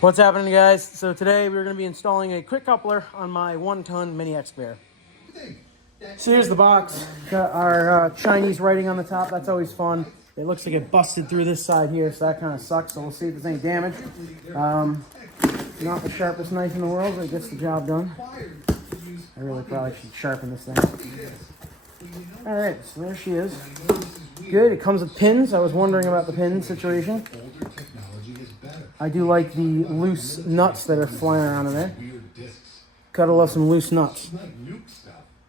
What's happening, guys? So today we're going to be installing a quick coupler on my 1-ton mini excavator. So here's the box. Got our Chinese writing on the top. That's always fun. It looks like it busted through this side here, so that kind of sucks. So we'll see if there's any damage. Not the sharpest knife in the world, but it gets the job done. I really probably should sharpen this thing. All right, so there she is. Good. It comes with pins. I was wondering about the pin situation. I do like the loose nuts that are flying around in there. Gotta love some loose nuts.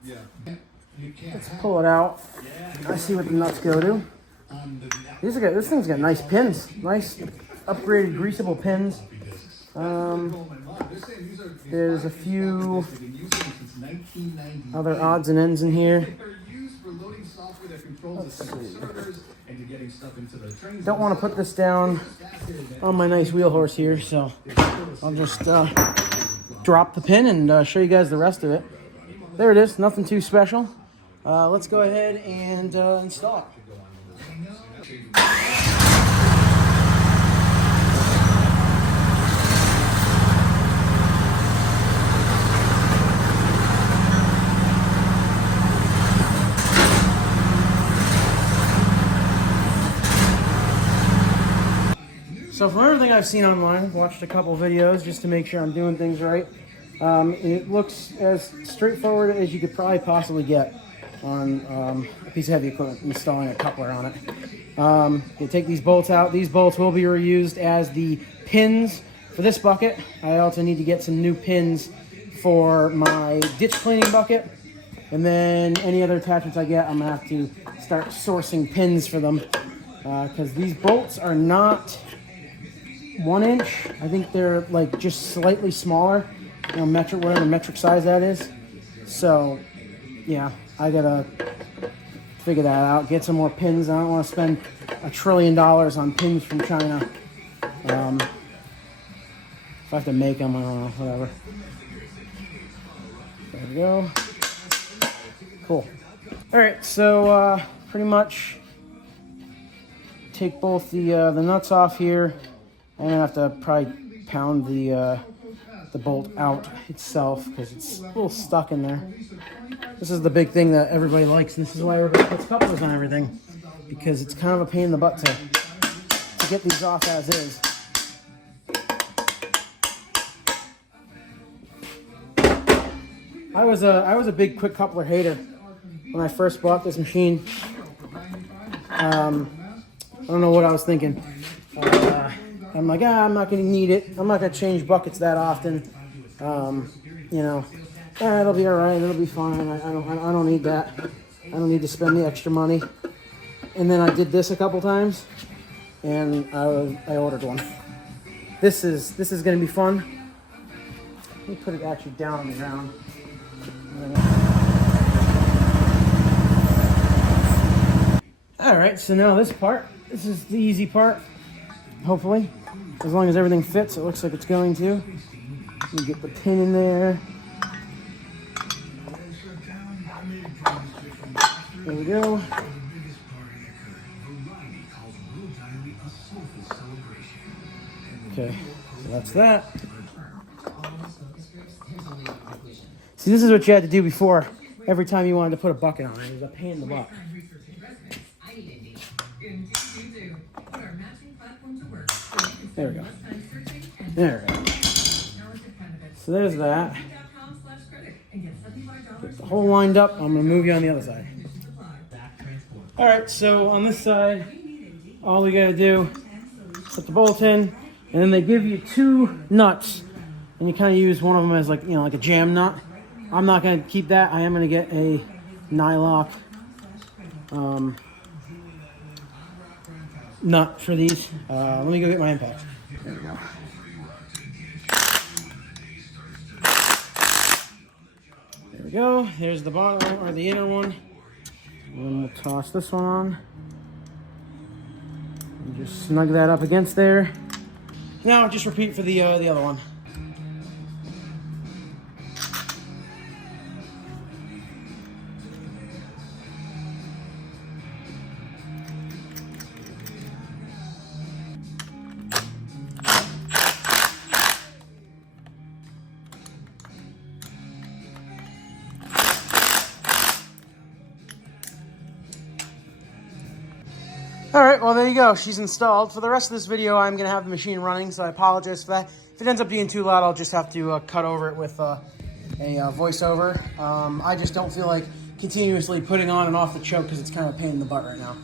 Let's pull it out. I see what the nuts go to. This thing's got nice pins. Nice upgraded greasable pins. There's a few other odds and ends in here. Let's see. Don't want to put this down on my nice wheel horse here, so I'll just drop the pin and show you guys the rest of it. There it is, nothing too special. Let's go ahead and install it. So from everything I've seen online, I've watched a couple videos just to make sure I'm doing things right. It looks as straightforward as you could probably possibly get on a piece of heavy equipment, installing a coupler on it. You take these bolts out. These bolts will be reused as the pins for this bucket. I also need to get some new pins for my ditch cleaning bucket. And then any other attachments I get, I'm gonna have to start sourcing pins for them. Because these bolts are not 1 inch. I think they're like just slightly smaller, metric, whatever metric size that is. So yeah, I gotta figure that out, get some more pins. I don't want to spend $1 trillion on pins from China. If I have to make them, I don't know, whatever. There we go. Cool. All right, so pretty much take both the nuts off here. I'm gonna have to probably pound the bolt out itself because it's a little stuck in there. This is the big thing that everybody likes, and this is why everybody puts couplers on everything, because it's kind of a pain in the butt to get these off as is. I was a big quick coupler hater when I first bought this machine. I don't know what I was thinking. I'm like, I'm not going to need it. I'm not going to change buckets that often. It'll be all right. It'll be fine. I don't need that. I don't need to spend the extra money. And then I did this a couple times, and I ordered one. This is going to be fun. Let me put it actually down on the ground. All right, so now this is the easy part, hopefully. As long as everything fits, it looks like it's going to. Let me get the pin in there. There we go. Okay, so that's that. See, this is what you had to do before. Every time you wanted to put a bucket on it, it was a pain in the butt. There we go. There we go. So there's that. Get the hole lined up. I'm going to move you on the other side. All right, so on this side, all we got to do is put the bolt in, and then they give you 2 nuts, and you kind of use one of them as like a jam nut. I'm not going to keep that. I am going to get a nylock nut for these. Let me go get my impact. There we go. There we go. There's the bottom one, or the inner one. And then we'll toss this one on. And just snug that up against there. Now just repeat for the other one. All right, well, there you go. She's installed. For the rest of this video, I'm going to have the machine running, so I apologize for that. If it ends up being too loud, I'll just have to cut over it with a voiceover. I just don't feel like continuously putting on and off the choke because it's kind of a pain in the butt right now.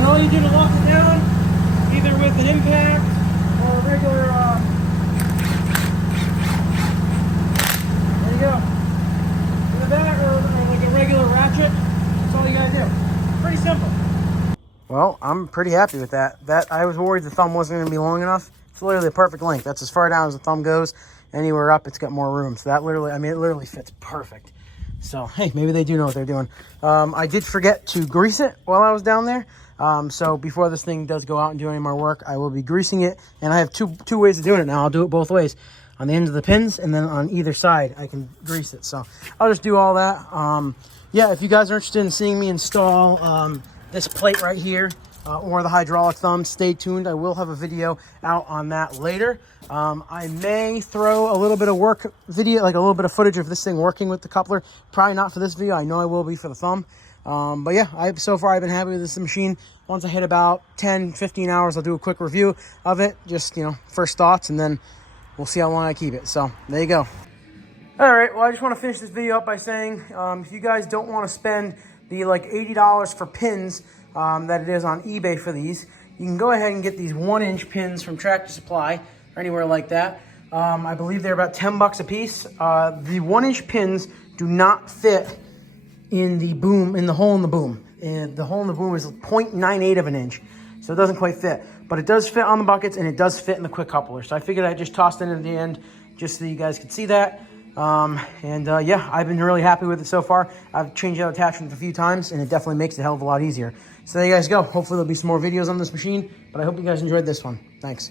All you do to lock it down, either with an impact or a regular, there you go, with a bat or like a regular ratchet, that's all you gotta do. Pretty simple. Well, I'm pretty happy with that. I was worried the thumb wasn't gonna be long enough. It's literally the perfect length. That's as far down as the thumb goes. Anywhere up, it's got more room. So that literally, I mean, it literally fits perfect. So, hey, maybe they do know what they're doing. I did forget to grease it while I was down there. So before this thing does go out and do any more work, I will be greasing it. And I have two ways of doing it now. I'll do it both ways. On the ends of the pins, and then on either side, I can grease it. So I'll just do all that. Yeah, if you guys are interested in seeing me install this plate right here, or the hydraulic thumb, stay tuned. I will have a video out on that later. I may throw a little bit of work video, like a little bit of footage of this thing working with the coupler. Probably not for this video. I know I will be for the thumb. But yeah, so far I've been happy with this machine. Once I hit about 10, 15 hours, I'll do a quick review of it. Just, first thoughts, and then we'll see how long I keep it. So there you go. All right, well, I just want to finish this video up by saying, if you guys don't want to spend the like $80 for pins that it is on eBay for these, you can go ahead and get these 1-inch pins from Tractor Supply or anywhere like that. I believe they're about 10 bucks a piece. The 1-inch pins do not fit in the boom, in the hole in the boom. And the hole in the boom is 0.98 of an inch, so it doesn't quite fit. But it does fit on the buckets, and it does fit in the quick coupler. So I figured I'd just toss it in at the end just so you guys could see that. Yeah, I've been really happy with it so far. I've changed out attachments a few times, and it definitely makes it a hell of a lot easier. So there you guys go. Hopefully there'll be some more videos on this machine, but I hope you guys enjoyed this one. Thanks.